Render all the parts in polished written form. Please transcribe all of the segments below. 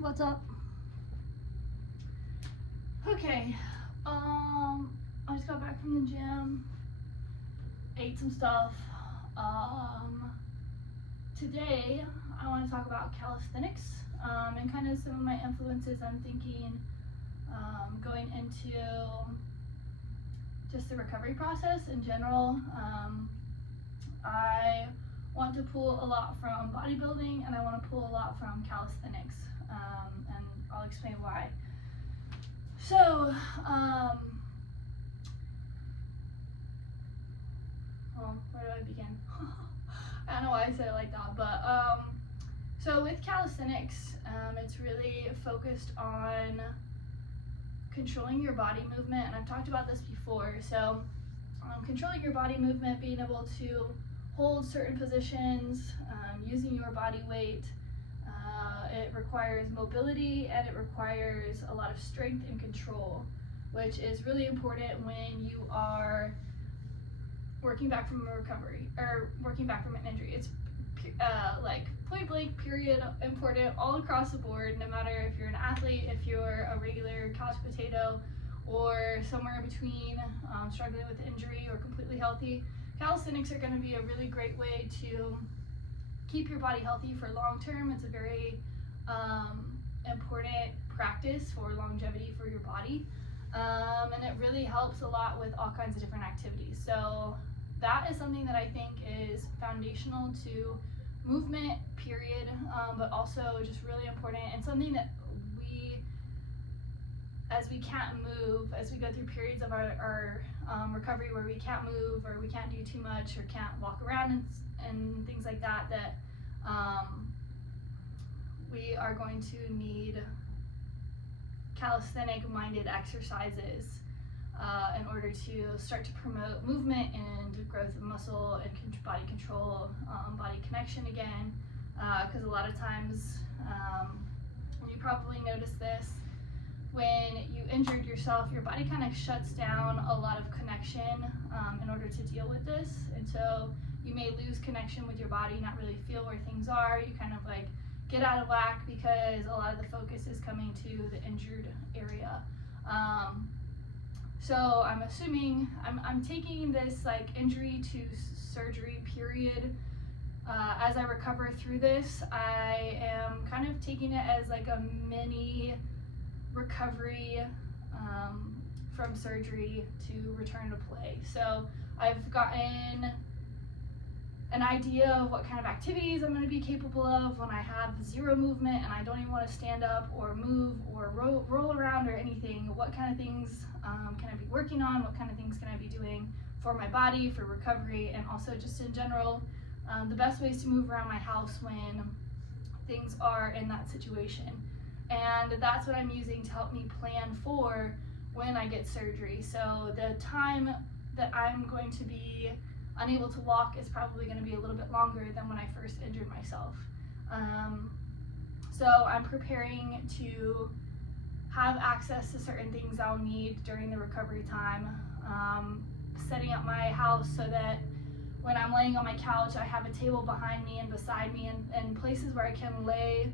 What's up? Okay, I just got back from the gym, ate some stuff. Today I want to talk about calisthenics, and kind of some of my influences. I'm thinking going into just the recovery process in general. I want to pull a lot from bodybuilding, and I want to pull a lot from calisthenics, and I'll explain why. So, well, where do I begin? I don't know why I said it like that, but so with calisthenics, it's really focused on controlling your body movement, and I've talked about this before. So, controlling your body movement, being able to hold certain positions, using your body weight. It requires mobility, and it requires a lot of strength and control, which is really important when you are working back from a recovery or working back from an injury. It's like point blank period important all across the board, no matter if you're an athlete, if you're a regular couch potato, or somewhere in between, struggling with injury or completely healthy. Calisthenics are going to be a really great way to keep your body healthy for long term. It's a very important practice for longevity for your body, and it really helps a lot with all kinds of different activities. So that is something that I think is foundational to movement, period, but also just really important, and something that as we can't move, as we go through periods of our recovery where we can't move or we can't do too much or can't walk around and things like that, we are going to need calisthenic minded exercises in order to start to promote movement and growth of muscle and body control, body connection again, because a lot of times, you probably noticed this, when you injured yourself, your body kind of shuts down a lot of connection in order to deal with this, and so you may lose connection with your body, not really feel where things are. You kind of like get out of whack because a lot of the focus is coming to the injured area. So I'm assuming I'm taking this like injury to surgery period. As I recover through this, I am kind of taking it as like a mini recovery from surgery to return to play. So I've gotten an idea of what kind of activities I'm going to be capable of when I have zero movement and I don't even want to stand up or move or roll around or anything. What kind of things can I be working on? What kind of things can I be doing for my body, for recovery, and also just in general, the best ways to move around my house when things are in that situation. And that's what I'm using to help me plan for when I get surgery. So the time that I'm going to be unable to walk is probably going to be a little bit longer than when I first injured myself. So I'm preparing to have access to certain things I'll need during the recovery time, setting up my house so that when I'm laying on my couch, I have a table behind me and beside me, and places where I can lay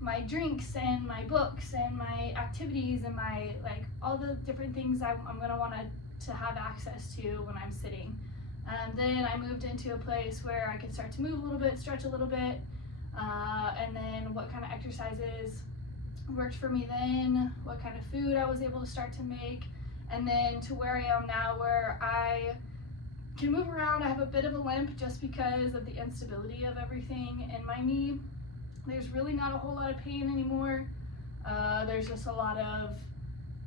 my drinks and my books and my activities and my like all the different things I'm going to want to have access to when I'm sitting. And then I moved into a place where I could start to move a little bit, stretch a little bit, and then what kind of exercises worked for me then, what kind of food I was able to start to make, and then to where I am now where I can move around. I have a bit of a limp just because of the instability of everything in my knee. There's really not a whole lot of pain anymore. There's just a lot of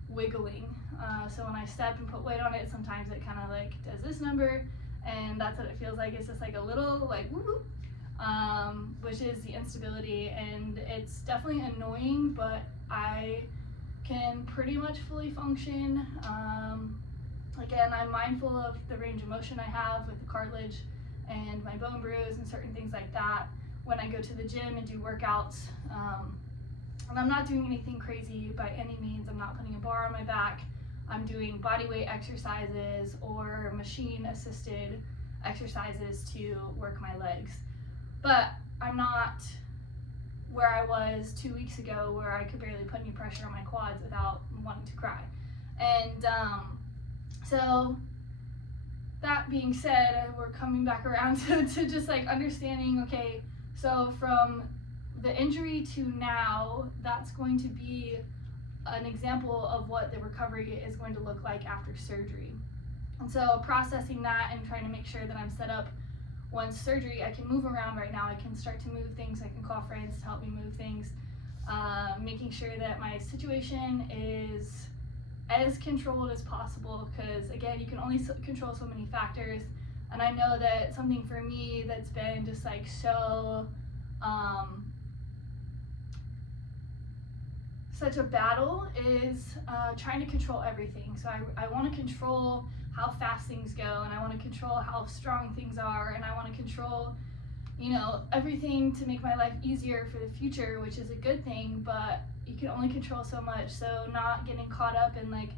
wiggling. So when I step and put weight on it, sometimes it kind of like does this number, and that's what it feels like. It's just like a little like whoop, which is the instability, and it's definitely annoying, but I can pretty much fully function. Again, I'm mindful of the range of motion I have with the cartilage and my bone bruise and certain things like that when I go to the gym and do workouts. And I'm not doing anything crazy by any means. I'm not putting a bar on my back. I'm doing body weight exercises or machine assisted exercises to work my legs. But I'm not where I was 2 weeks ago, where I could barely put any pressure on my quads without wanting to cry. And so that being said, we're coming back around to just like understanding, okay, so from the injury to now, that's going to be an example of what the recovery is going to look like after surgery. And so processing that and trying to make sure that I'm set up once surgery, I can move around right now. I can start to move things. I can call friends to help me move things. Making sure that my situation is as controlled as possible, because again, you can only control so many factors. And I know that something for me that's been just like so such a battle is trying to control everything. So I want to control how fast things go, and I want to control how strong things are, and I want to control, you know, everything to make my life easier for the future, which is a good thing, but you can only control so much. So not getting caught up in like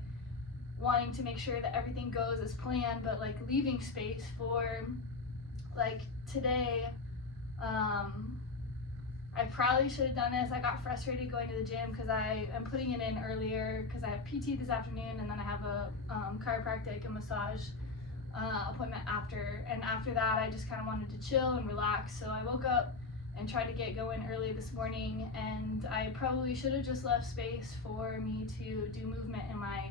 wanting to make sure that everything goes as planned, but like leaving space for, like today, I probably should have done this. I got frustrated going to the gym because I am putting it in earlier because I have PT this afternoon, and then I have a chiropractic and massage appointment after. And after that, I just kind of wanted to chill and relax. So I woke up and tried to get going early this morning, and I probably should have just left space for me to do movement in my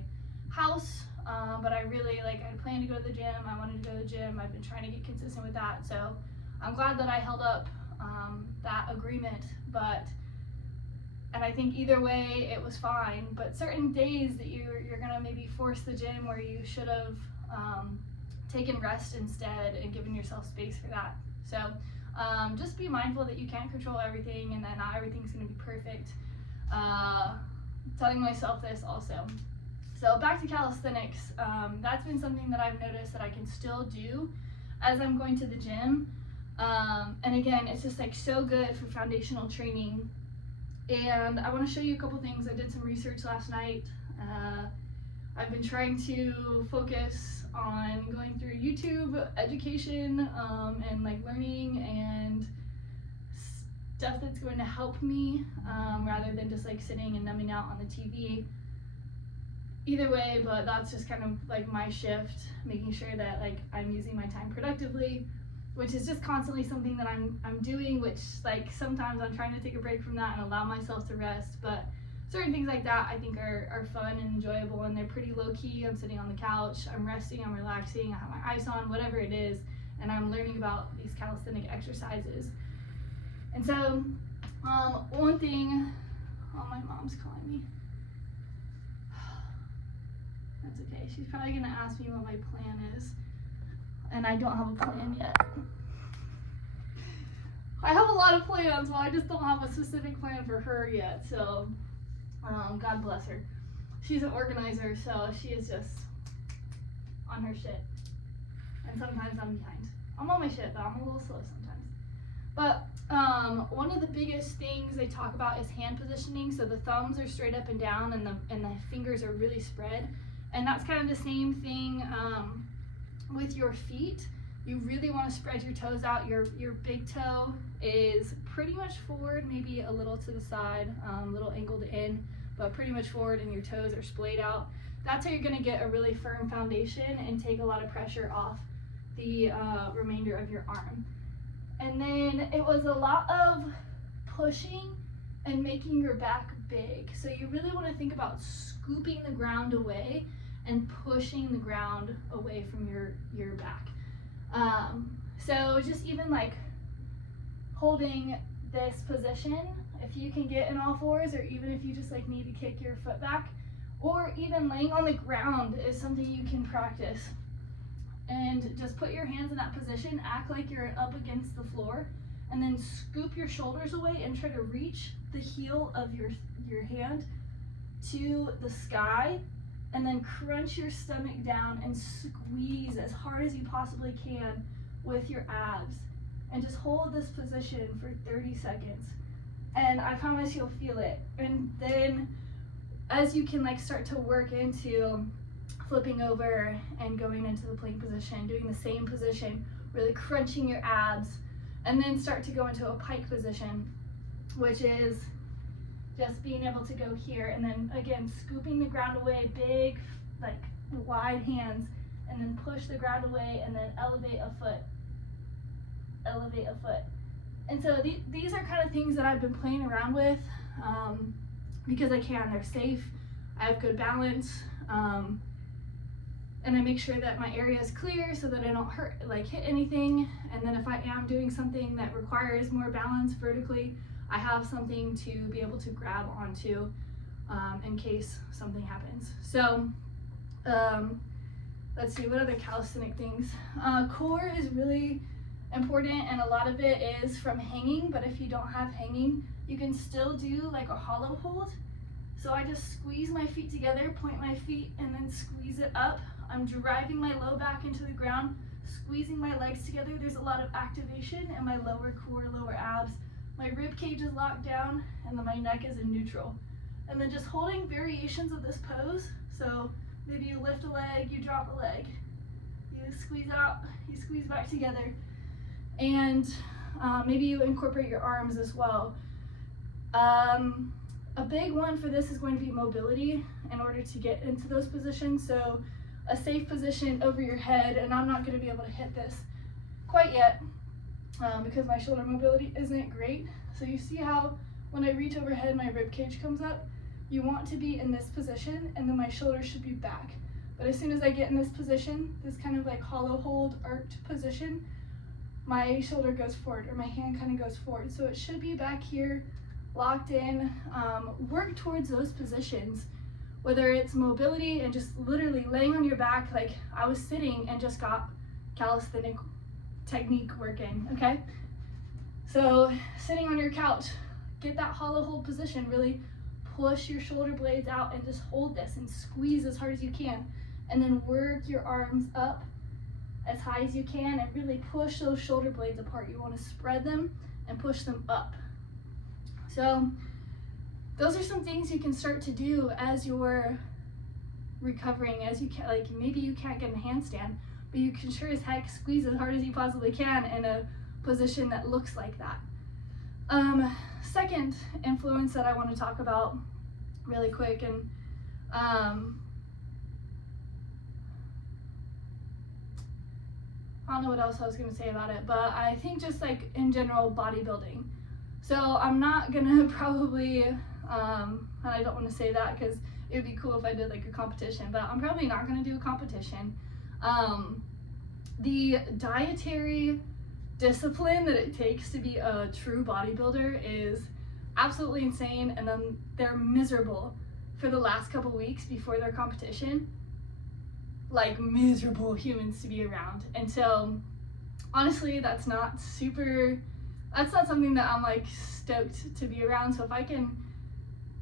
house. But I really, I planned to go to the gym. I wanted to go to the gym. I've been trying to get consistent with that. So I'm glad that I held up that agreement, and I think either way it was fine. But certain days that you're gonna maybe force the gym where you should have taken rest instead and given yourself space for that. So just be mindful that you can't control everything and that not everything's gonna be perfect. Telling myself this also. So back to calisthenics, that's been something that I've noticed that I can still do as I'm going to the gym. And again, it's just like so good for foundational training. And I want to show you a couple things. I did some research last night. I've been trying to focus on going through YouTube education and like learning and stuff that's going to help me rather than just like sitting and numbing out on the TV. Either way, but that's just kind of like my shift, making sure that like I'm using my time productively, which is just constantly something that I'm doing, which like sometimes I'm trying to take a break from that and allow myself to rest. But certain things like that I think are fun and enjoyable, and they're pretty low key. I'm sitting on the couch, I'm resting, I'm relaxing, I have my ice on, whatever it is, and I'm learning about these calisthenic exercises. And so one thing, oh, my mom's calling me. That's okay. She's probably gonna ask me what my plan is, and I don't have a plan yet. I have a lot of plans, but I just don't have a specific plan for her yet. So, God bless her. She's an organizer, so she is just on her shit. And sometimes I'm behind. I'm on my shit, though. I'm a little slow sometimes. But one of the biggest things they talk about is hand positioning. So the thumbs are straight up and down, and the fingers are really spread. And that's kind of the same thing with your feet. You really want to spread your toes out. Your big toe is pretty much forward, maybe a little to the side, a little angled in, but pretty much forward, and your toes are splayed out. That's how you're going to get a really firm foundation and take a lot of pressure off the remainder of your arm. And then it was a lot of pushing and making your back big. So you really want to think about scooping the ground away and pushing the ground away from your back. So just even like holding this position, if you can get in all fours, or even if you just like need to kick your foot back, or even laying on the ground is something you can practice. And just put your hands in that position, act like you're up against the floor, and then scoop your shoulders away and try to reach the heel of your hand to the sky, and then crunch your stomach down and squeeze as hard as you possibly can with your abs. And just hold this position for 30 seconds. And I promise you'll feel it. And then as you can like start to work into flipping over and going into the plank position, doing the same position, really crunching your abs, and then start to go into a pike position. which is just being able to go here and then again scooping the ground away, big like wide hands, and then push the ground away and then elevate a foot. And so these are kind of things that I've been playing around with because I can. They're safe, I have good balance, and I make sure that my area is clear so that I don't hit anything. And then if I am doing something that requires more balance vertically, I have something to be able to grab onto in case something happens. So let's see, what other calisthenic things? Core is really important, and a lot of it is from hanging, but if you don't have hanging, you can still do like a hollow hold. So I just squeeze my feet together, point my feet, and then squeeze it up. I'm driving my low back into the ground, squeezing my legs together. There's a lot of activation in my lower core, lower abs. My rib cage is locked down, and then my neck is in neutral. And then just holding variations of this pose. So maybe you lift a leg, you drop a leg, you squeeze out, you squeeze back together. And maybe you incorporate your arms as well. A big one for this is going to be mobility in order to get into those positions. So a safe position over your head, and I'm not going to be able to hit this quite yet because my shoulder mobility isn't great. So you see how when I reach overhead, my rib cage comes up? You want to be in this position, and then my shoulders should be back. But as soon as I get in this position, this kind of like hollow hold, arched position, my shoulder goes forward, or my hand kind of goes forward. So it should be back here, locked in. Work towards those positions, whether it's mobility and just literally laying on your back, like I was sitting and just got calisthenic technique working, okay? So sitting on your couch, get that hollow hold position, really push your shoulder blades out and just hold this and squeeze as hard as you can. And then work your arms up as high as you can and really push those shoulder blades apart. You want to spread them and push them up. So those are some things you can start to do as you're recovering, as you can, like maybe you can't get in a handstand, but you can sure as heck squeeze as hard as you possibly can in a position that looks like that. Second influence that I want to talk about really quick, and I don't know what else I was going to say about it, but I think just like in general bodybuilding. So I'm not gonna probably, and I don't want to say that because it would be cool if I did like a competition, but I'm probably not gonna do a competition. The dietary discipline that it takes to be a true bodybuilder is absolutely insane, and then they're miserable for the last couple weeks before their competition. Like miserable humans to be around. And so honestly, that's not something that I'm like stoked to be around. So if I can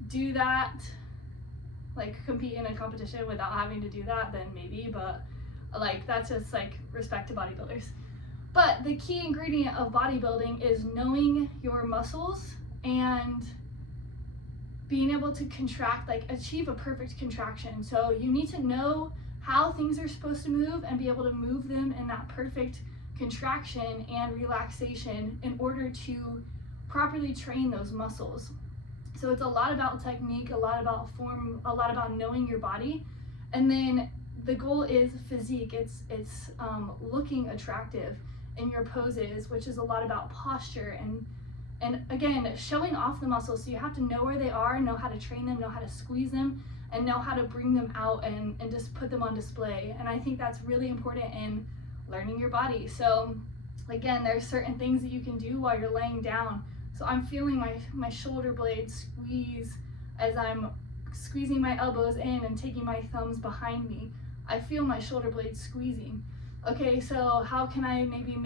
do that, like compete in a competition without having to do that, then maybe, but like that's just like respect to bodybuilders. But the key ingredient of bodybuilding is knowing your muscles and being able to contract, like achieve a perfect contraction. So you need to know how things are supposed to move and be able to move them in that perfect contraction and relaxation in order to properly train those muscles. So it's a lot about technique, a lot about form, a lot about knowing your body. And then the goal is physique. It's looking attractive in your poses, which is a lot about posture and again, showing off the muscles. So you have to know where they are, know how to train them, know how to squeeze them, and know how to bring them out and just put them on display. And I think that's really important in learning your body. So again, there's certain things that you can do while you're laying down. So I'm feeling my shoulder blades squeeze as I'm squeezing my elbows in and taking my thumbs behind me. I feel my shoulder blades squeezing. Okay, so how can I maybe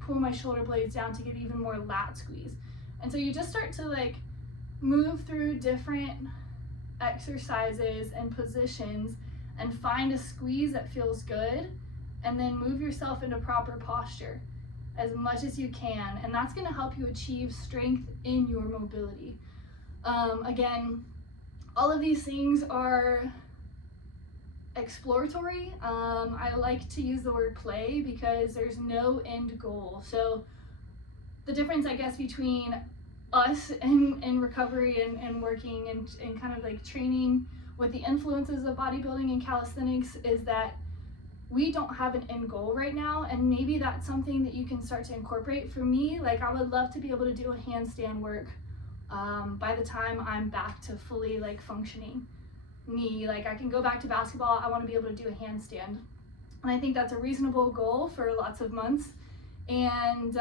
pull my shoulder blades down to get even more lat squeeze? And so you just start to like move through different exercises and positions and find a squeeze that feels good, and then move yourself into proper posture as much as you can, and that's going to help you achieve strength in your mobility. Again, all of these things are exploratory. I like to use the word play because there's no end goal. So the difference, I guess, between us in recovery and working and kind of like training with the influences of bodybuilding and calisthenics is that we don't have an end goal right now, and maybe that's something that you can start to incorporate. For me, like I would love to be able to do a handstand work by the time I'm back to fully like functioning me. Like I can go back to basketball, I want to be able to do a handstand, and I think that's a reasonable goal for lots of months. And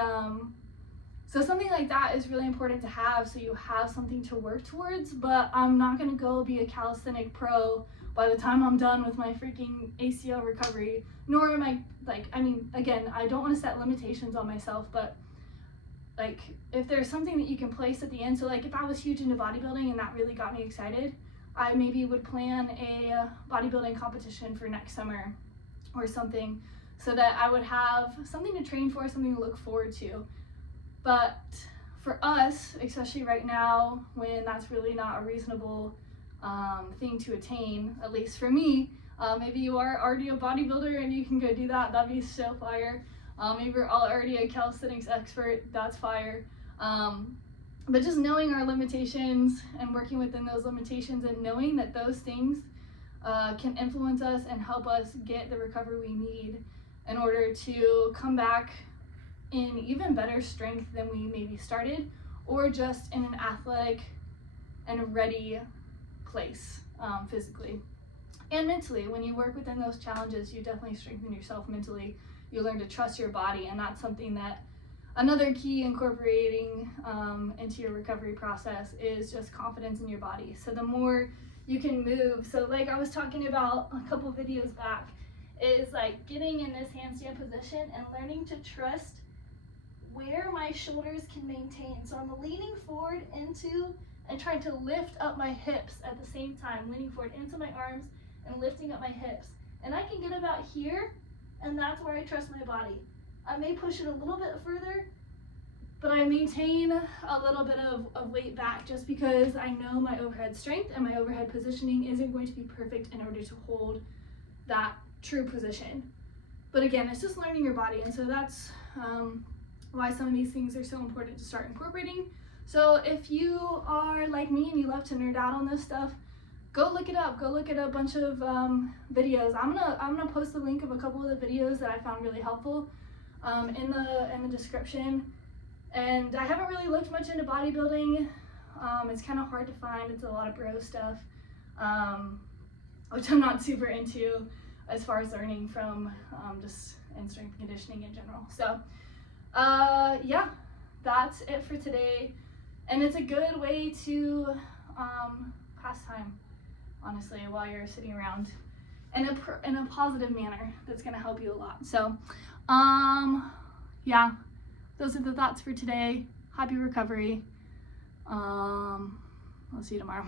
so something like that is really important to have, so you have something to work towards. But I'm not going to go be a calisthenic pro by the time I'm done with my freaking ACL recovery, nor am I, like, I mean, again, I don't want to set limitations on myself, but like if there's something that you can place at the end, so like if I was huge into bodybuilding and that really got me excited, I maybe would plan a bodybuilding competition for next summer or something, so that I would have something to train for, something to look forward to. But for us, especially right now, when that's really not a reasonable thing to attain, at least for me, maybe you are already a bodybuilder and you can go do that, that'd be so fire. Maybe you're already a calisthenics expert, that's fire. But just knowing our limitations and working within those limitations and knowing that those things can influence us and help us get the recovery we need in order to come back in even better strength than we maybe started, or just in an athletic and ready place physically and mentally. When you work within those challenges, you definitely strengthen yourself mentally. You learn to trust your body, and that's something that another key incorporating into your recovery process is just confidence in your body. So the more you can move, so like I was talking about a couple videos back, is like getting in this handstand position and learning to trust where my shoulders can maintain. So I'm leaning forward into and trying to lift up my hips at the same time, leaning forward into my arms and lifting up my hips. And I can get about here, and that's where I trust my body. I may push it a little bit further, but I maintain a little bit of weight back, just because I know my overhead strength and my overhead positioning isn't going to be perfect in order to hold that true position. But again, it's just learning your body, and so that's why some of these things are so important to start incorporating. So if you are like me and you love to nerd out on this stuff, go look it up. Go look at a bunch of videos. I'm gonna post the link of a couple of the videos that I found really helpful in the description. And I haven't really looked much into bodybuilding. It's kind of hard to find. It's a lot of bro stuff, which I'm not super into as far as learning from just in strength and conditioning in general. So yeah, that's it for today. And it's a good way to pass time, honestly, while you're sitting around in a positive manner. That's going to help you a lot. So yeah, those are the thoughts for today. Happy recovery. I'll see you tomorrow.